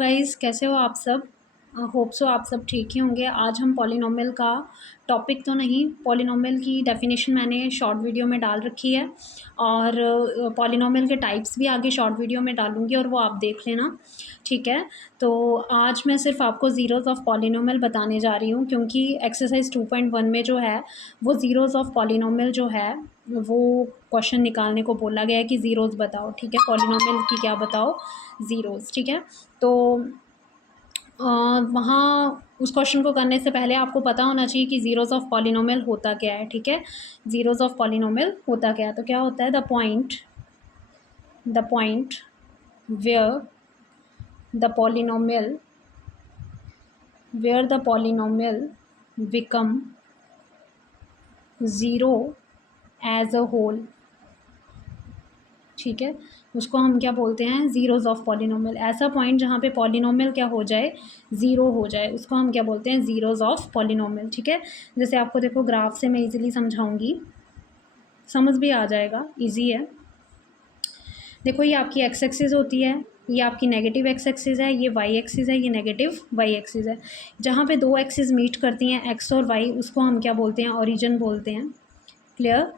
Guys, कैसे हो आप सब? होप सो आप सब ठीक ही होंगे। आज हम पॉलिनॉमियल का टॉपिक तो नहीं, पॉलिनॉमियल की डेफिनेशन मैंने शॉर्ट वीडियो में डाल रखी है और पॉलिनॉमियल के टाइप्स भी आगे शॉर्ट वीडियो में डालूंगी और वो आप देख लेना, ठीक है। तो आज मैं सिर्फ आपको ज़ीरोज़ ऑफ पॉलिनॉमियल बताने जा रही हूँ, क्योंकि एक्सरसाइज 2.1 में जो है वो ज़ीरोज़ ऑफ पॉलिनॉमियल जो है वो क्वेश्चन निकालने को बोला गया है कि ज़ीरोज़ बताओ, ठीक है। पॉलिनॉमियल की क्या बताओ? ज़ीरोज़, ठीक है। तो वहाँ उस क्वेश्चन को करने से पहले आपको पता होना चाहिए कि ज़ीरोज़ ऑफ पॉलिनॉमियल होता क्या है, ठीक है। ज़ीरोज़ ऑफ पॉलिनॉमियल होता क्या है? तो क्या होता है? The point where the polynomial become zero as a whole, ठीक है। उसको हम क्या बोलते हैं? Zeros of polynomial. ऐसा पॉइंट जहाँ पे पॉलिनॉमियल क्या हो जाए? ज़ीरो हो जाए, उसको हम क्या बोलते हैं? ज़ीरोज़ ऑफ पॉलिनॉमियल, ठीक है। जैसे आपको देखो ग्राफ से मैं इजीली समझाऊंगी, समझ भी आ जाएगा, इजी है। देखो ये आपकी एक्स एक्सिस होती है, ये आपकी नेगेटिव एक्स एक्सिस है, ये वाई एक्सिस है, ये नेगेटिव वाई एक्सिस है। जहाँ पे दो एक्सिस मीट करती हैं, एक्स और वाई, उसको हम क्या बोलते हैं? ओरिजिन बोलते हैं। क्लियर?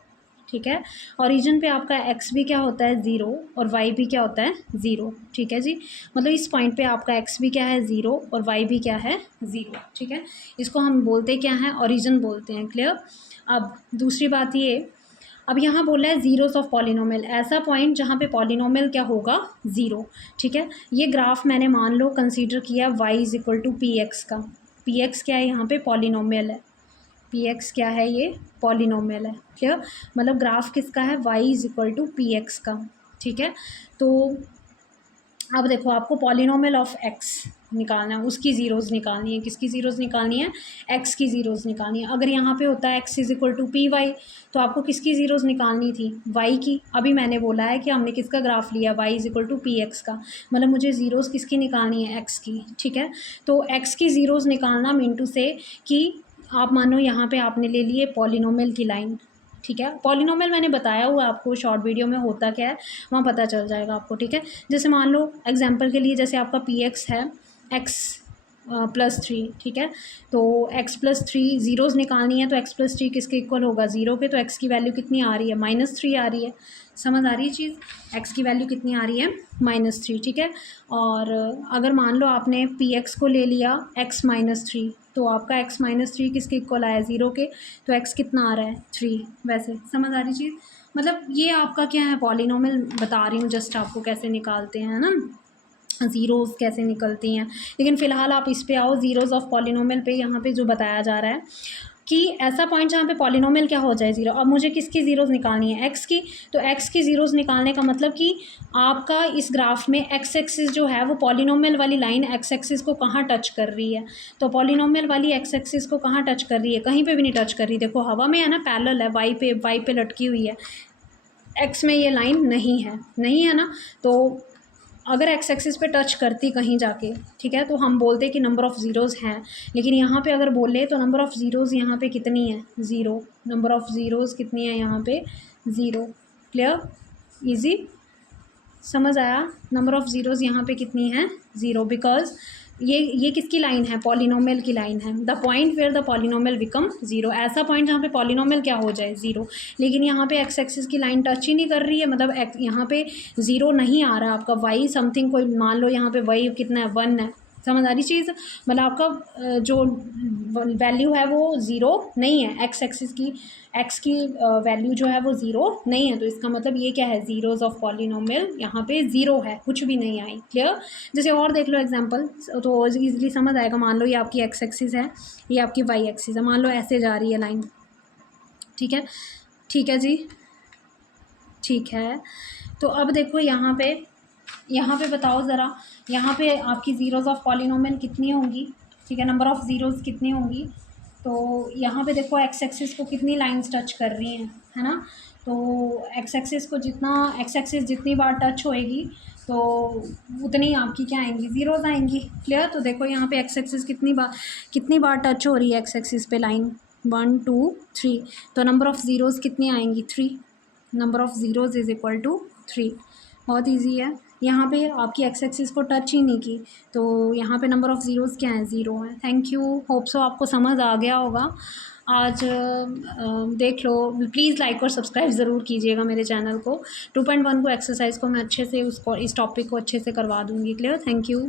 ठीक है। ओरिजिन पे आपका एक्स भी क्या होता है? ज़ीरो, और वाई भी क्या होता है? ज़ीरो, ठीक है जी। मतलब इस पॉइंट पे आपका एक्स भी क्या है? ज़ीरो, और वाई भी क्या है? ज़ीरो, ठीक है। इसको हम बोलते क्या हैं? ओरिजिन बोलते हैं। क्लियर? अब दूसरी बात ये, अब यहाँ बोला है ज़ीरोज़ ऑफ पॉलिनॉमियल, ऐसा पॉइंट जहाँ पे पॉलिनॉमियल क्या होगा? ज़ीरो, ठीक है। ये ग्राफ मैंने मान लो कंसीडर किया y is equal to p x का। पी एक्स क्या है? यहाँ पे पॉलिनॉमियल है। पी एक्स क्या है? ये पॉलिनॉमियल है। क्लियर? मतलब ग्राफ किसका है? Y is equal to p x का, ठीक है। तो अब देखो आपको पॉलिनॉमियल ऑफ एक्स निकालना है, उसकी ज़ीरोज़ निकालनी है। किसकी ज़ीरोज़ निकालनी है? एक्स की ज़ीरोज़ निकालनी है। अगर यहाँ पे होता है x is equal to p y, तो आपको किसकी ज़ीरोज़ निकालनी थी? वाई की। अभी मैंने बोला है कि हमने किसका ग्राफ लिया? Y is equal to p x का, मतलब मुझे ज़ीरोज़ किसकी निकालनी है? एक्स की, ठीक है। तो एक्स की ज़ीरोज़ निकालना मीन से कि आप मानो यहाँ पे आपने ले लिए पॉलिनॉमियल की लाइन, ठीक है। पॉलिनॉमियल मैंने बताया हुआ आपको शॉर्ट वीडियो में होता क्या है, वहाँ पता चल जाएगा आपको, ठीक है। जैसे मान लो एग्जांपल के लिए, जैसे आपका पी एक्स है एक्स प्लस थ्री, ठीक है। तो एक्स प्लस थ्री ज़ीरोज़ निकालनी है, तो एक्स प्लस थ्री किसके इक्वल होगा? ज़ीरो के। तो एक्स की वैल्यू कितनी आ रही है? माइनस थ्री आ रही है। समझ आ रही है चीज़? एक्स की वैल्यू कितनी आ रही है? माइनस थ्री, ठीक है। और अगर मान लो आपने पी एक्स को ले लिया एक्स माइनस थ्री, तो आपका एक्स माइनस थ्री किसके इक्वल आया? ज़ीरो के। तो एक्स कितना आ रहा है? थ्री। वैसे समझ आ रही चीज़? मतलब ये आपका क्या है? पॉलिनॉमियल बता रही हूँ जस्ट आपको कैसे निकालते हैं, है ना, ज़ीरोज़ कैसे निकलती हैं। लेकिन फ़िलहाल आप इस पे आओ, ज़ीरोज़ ऑफ पॉलिनॉमियल पे। यहाँ पे जो बताया जा रहा है कि ऐसा पॉइंट जहाँ पे पॉलिनॉमियल क्या हो जाए? ज़ीरो। अब मुझे किसकी ज़ीरोज़ निकालनी है? एक्स की। तो एक्स की ज़ीरोज़ निकालने का मतलब कि आपका इस ग्राफ में एक्स एक्सिस जो है वो पॉलिनॉमियल वाली लाइन एक्स एक्सिस को कहाँ टच कर रही है? तो पॉलिनॉमियल वाली एक्स एक्सिस को कहाँ टच कर रही है? कहीं पे भी नहीं टच कर रही। देखो हवा में है ना, पैरेलल है, वाई पे लटकी हुई है। एक्स में ये लाइन नहीं है ना। तो अगर एक्स एक्सिस पे टच करती कहीं जाके, ठीक है, तो हम बोलते कि नंबर ऑफ़ ज़ीरोज़ हैं। लेकिन यहाँ पे अगर बोले तो नंबर ऑफ़ ज़ीरोज़ यहाँ पे कितनी है? ज़ीरो। नंबर ऑफ़ ज़ीरोज़ कितनी है यहाँ पे? ज़ीरो। क्लियर? इजी? समझ आया? नंबर ऑफ़ ज़ीरोज़ यहाँ पे कितनी है? ज़ीरो। बिकॉज ये किसकी लाइन है? पॉलिनॉमियल की लाइन है। The point where the polynomial become zero, ऐसा पॉइंट जहाँ पे पॉलिनॉमियल क्या हो जाए? ज़ीरो। लेकिन यहाँ पे एक्स एक्सिस की लाइन टच ही नहीं कर रही है, मतलब यहाँ पे ज़ीरो नहीं आ रहा है आपका। वाई समथिंग कोई मान लो यहाँ पे वाई कितना है? वन है। समझ आ रही चीज़? मतलब आपका जो वैल्यू है वो ज़ीरो नहीं है। एक्स एक्सिस की एक्स की वैल्यू जो है वो ज़ीरो नहीं है। तो इसका मतलब ये क्या है? ज़ीरोज़ ऑफ पॉलिनॉमियल यहाँ पे ज़ीरो है, कुछ भी नहीं आई। क्लियर? जैसे और देख लो एग्जांपल, तो ईजिली समझ आएगा। मान लो ये आपकी एक्स एक्सिस है, ये आपकी वाई एक्सिस है। मान लो ऐसे जा रही है लाइन, ठीक है। ठीक है जी, ठीक है। तो अब देखो यहाँ पे बताओ ज़रा, यहाँ पे आपकी ज़ीरोज़ ऑफ पॉलिनॉमियल कितनी होंगी? ठीक है, नंबर ऑफ़ ज़ीरोज़ कितनी होंगी? तो यहाँ पे देखो एक्स एक्सिस को कितनी लाइंस टच कर रही हैं, है ना। तो एक्स एक्सिस जितनी बार टच होएगी, तो उतनी आपकी क्या आएंगी? ज़ीरोज़ आएंगी। क्लियर? तो देखो यहाँ पे एक्स एक्सिस कितनी बार टच हो रही है एक्स एक्सिस पे लाइन? One two three. तो नंबर ऑफ़ ज़ीरोज़ कितनी आएंगी? Three. Number of zeros is equal to three. बहुत ईजी है, यहाँ पे आपकी एक्स एक्सिस को टच ही नहीं की, तो यहाँ पे नंबर ऑफ़ ज़ीरोज़ क्या हैं, ज़ीरो हैं। थैंक यू, होप सो आपको समझ आ गया होगा। आज देख लो, प्लीज़ लाइक और सब्सक्राइब ज़रूर कीजिएगा मेरे चैनल को। 2.1 को एक्सरसाइज़ को मैं अच्छे से उसको इस टॉपिक को अच्छे से करवा दूँगी क्लियर। Thank you.